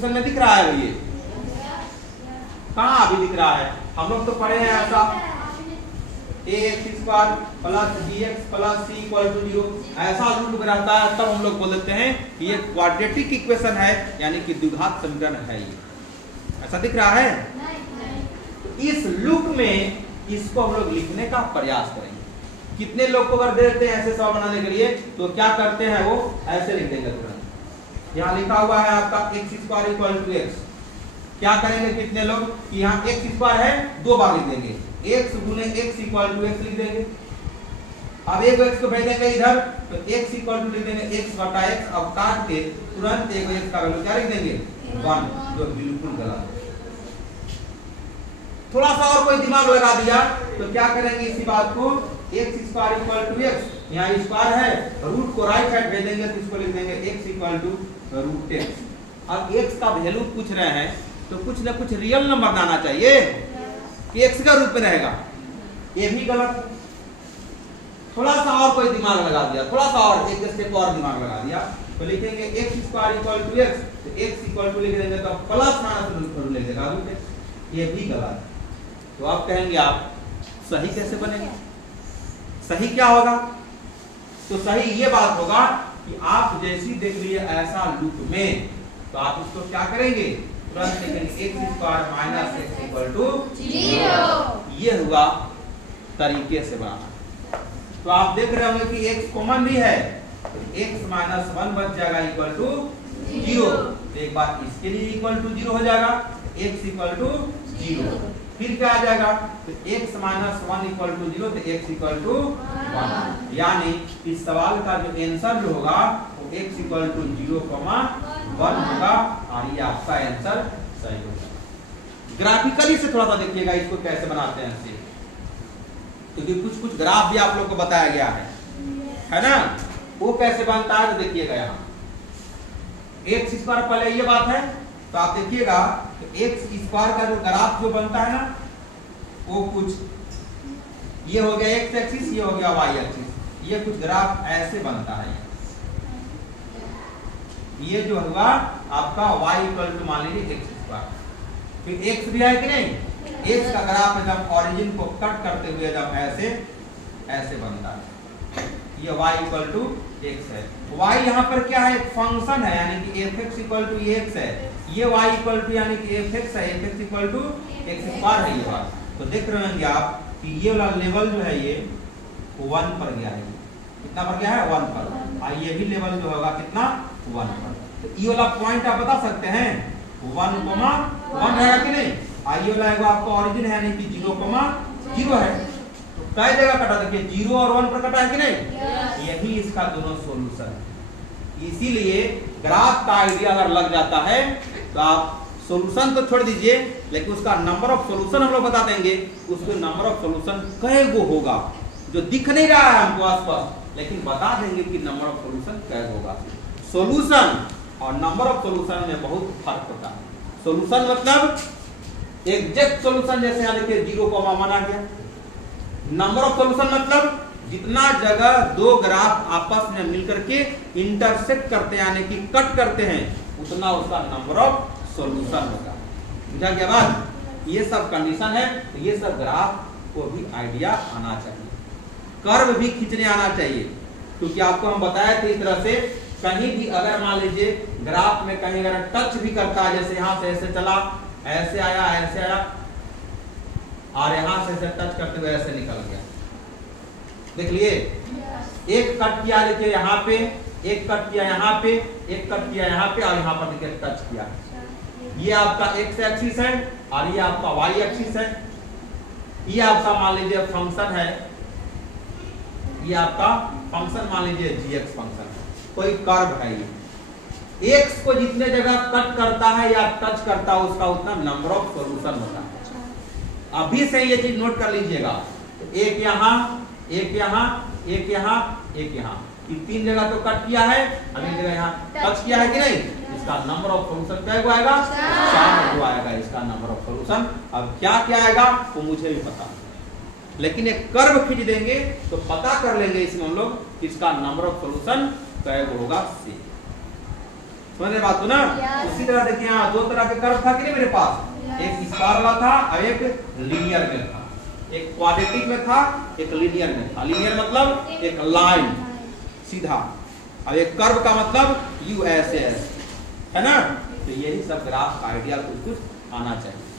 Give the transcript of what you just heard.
Equation में दिख रहा है ये? कहाँ अभी दिख रहा है? हम लोग तो पढ़े हैं ऐसा ax² plus bx plus c equal to 0, ऐसा रूट में रहता है, तब हम लोग बोल देते हैं कि ये क्वाड्रेटिक इक्वेशन है, यानी कि द्विघात समीकरण है। ये ऐसा दिख रहा है? तो इस लूप में इसको हम लोग लिखने का प्रयास करेंगे। कितने लोग को अगर देते हैं ऐसे सवाल बनाने के लिए, तो क्या करते हैं वो ऐसे लिख देंगे तुरंत। यहाँ लिखा हुआ है आपका x² इक्वल टू x, क्या करेंगे कितने लोग कि यहाँ x² है, दो बार लिख देंगे, x गुने x इक्वल टू x लिख देंगे। अब एक x को भेजेंगे इधर, तो x इक्वल टू लिख देंगे x बटा x, अब काट के तुरंत एक x का वैल्यू क्या लिख देंगे 1, जो बिल्कुल गलत है। थोड़ा सा और कोई दिमाग लगा दिया तो क्या करेंगे इसी बात को, x² इक्वल टू x, यहाँ स्क्वायर है, रूट को राइट साइड भेजेंगे तो इसको लिख देंगे x equal to root x। अब x का वैल्यू पूछ रहे हैं तो कुछ ना कुछ रियल नंबर आना चाहिए कि x का रूप में रहेगा, ये भी गलत। थोड़ा सा और कोई दिमाग लगा दिया, थोड़ा सा और एक स्टेप और दिमाग लगा दिया तो लिखेंगे x² इक्वल टू x, तो x इक्वल टू लिख देंगे तो प्लस माइनस लिख देगा रूट x, ये भी गलत। तो आप कहेंगे आप सही कैसे बनेगा? सही क्या होगा? तो सही ये बात होगा कि आप जैसी देख लिए ऐसा लूप में, तो आप इसको क्या करेंगे, तुरंत लिखेंगे x² minus x equal to 0। ये हुआ तरीके से बनाना। तो आप देख रहे होंगे कि x कॉमन भी है, तो x माइनस 1 बच जाएगा इक्वल टू 0। तो एक बार इसके लिए इक्वल टू 0 हो जाएगा, x इक्वल टू 0। फिर क्या आ जाएगा, तो x माइनस 1 इक्वल टू 0, तो x इक्वल टू 1। यानी इस सवाल का जो आंसर जो होगा वो x इक्वल टू 0,1 होगा, और ये आपका आंसर सही होगा। ग्राफिकली से थोड़ा सा देखिएगा इसको कैसे बनाते हैं इसे, क्योंकि कुछ ग्राफ भी आप लोग को बताया गया है ना, वो कैसे बनता है तो देखिएगा। यहाँ x² पहले ये बात है, तो आप देखिएगा तो x² का जो ग्राफ जो बनता है ना, वो कुछ ये हो गया x एक्सिस, ये हो गया y एक्सिस, ये कुछ ग्राफ ऐसे बनता है। ये जो हुआ आपका y इक्वल टू मान लीजिए x², फिर x भी है कि नहीं, x का ग्राफ एकदम ओरिजिन को कट करते हुए एकदम ऐसे बनता है। ये y इक्वल टू x है। y यहाँ पर क्या है, एक फंक्शन है, यानी कि fx इक्वल टू x है। ये y इक्वल टू यानी कि fx है, fx इक्वल टू x² है ये बात। तो देख रहे होंगे आप कि ये वाला लेवल जो है ये 1 पर गया है। कितना पर गया है, 1 पर। और ये भी लेवल जो होगा कितना, 1 पर। तो ये वाला पॉइंट आप बता सकते हैं 1,1 रहेगा कि नहीं। ये वाला आपका ओरिजिन है, यानी कि 0,0 है। तो कई जगह कटा, देखिए 0 और 1 पर कटा है कि नहीं। यही इसका दोनों सोल्यूशन है। इसीलिए ग्राफ का आइडिया अगर लग जाता है तो आप सॉल्यूशन तो छोड़ दीजिए, लेकिन उसका नंबर ऑफ सॉल्यूशन हम लोग बता देंगे। उसके नंबर ऑफ सॉल्यूशन कै गो होगा, जो दिख नहीं रहा है हमको आसपास, लेकिन बता देंगे कि नंबर ऑफ सॉल्यूशन कै होगा। सॉल्यूशन और नंबर ऑफ सॉल्यूशन में बहुत फर्क होता है। सॉल्यूशन मतलब एग्जैक्ट सॉल्यूशन, जैसे यहाँ देखिए 0,1 आ गया। नंबर ऑफ सॉल्यूशन मतलब जितना जगह दो ग्राफ आपस में मिलकर के इंटरसेक्ट करते हैं, यानी कि कट करते हैं, उतना उसका नंबर ऑफ सॉल्यूशन होगा। समझा क्या बात। ये सब कंडीशन है, तो ये सब ग्राफ को भी आइडिया आना चाहिए, कर्व भी खींचने आना चाहिए। क्योंकि आपको हम बताए थे इस तरह से कहीं भी अगर मान लीजिए ग्राफ में कहीं अगर टच भी करता है, जैसे यहाँ से ऐसे चला, ऐसे आया, ऐसे आया, और यहाँ से ऐसे टच करते हुए ऐसे निकल गया। देख लिए, एक कट किया देखिए यहाँ पे, एक कट किया यहाँ पे, एक कट किया यहाँ पे, और यहाँ पर देखिए टच किया। ये आपका x एक्सिस है और ये आपका y एक्सिस है। ये आपका मान लीजिए फंक्शन है, ये आपका फंक्शन मान लीजिए gx फंक्शन है, कोई कर्व है। ये x को जितने जगह कट करता है या टच करता है उसका उतना नंबर ऑफ सॉल्यूशन होता है। अभी से ये चीज नोट कर लीजिएगा। एक यहाँ, एक यहाँ, एक यहाँ, एक यहाँ, तीन जगह तो कट किया है, अभी जगह यहाँ टच किया है कि नहीं। इसका नंबर ऑफ सॉल्यूशन क्या हुआ आएगा, 4 हुआ आएगा इसका नंबर ऑफ सॉल्यूशन। अब क्या क्या आएगा वो मुझे भी पता, लेकिन एक कर्व खींच देंगे तो पता कर लेंगे इसमें हम लोग इसका नंबर ऑफ सॉल्यूशन क्या होगा। समझ रहे बात को ना? उसी तरह देखिए यहाँ दो तरह के कर्व था कि नहीं मेरे पास, एक स्क्वायर वाला था और एक लीनियर में था, एक क्वाड्रेटिक में था एक लीनियर में था। लीनियर मतलब एक लाइन सीधा, अब एक कर्व का मतलब यू ऐसे है ना। तो यही सब ग्राफ का आइडिया कुछ आना चाहिए।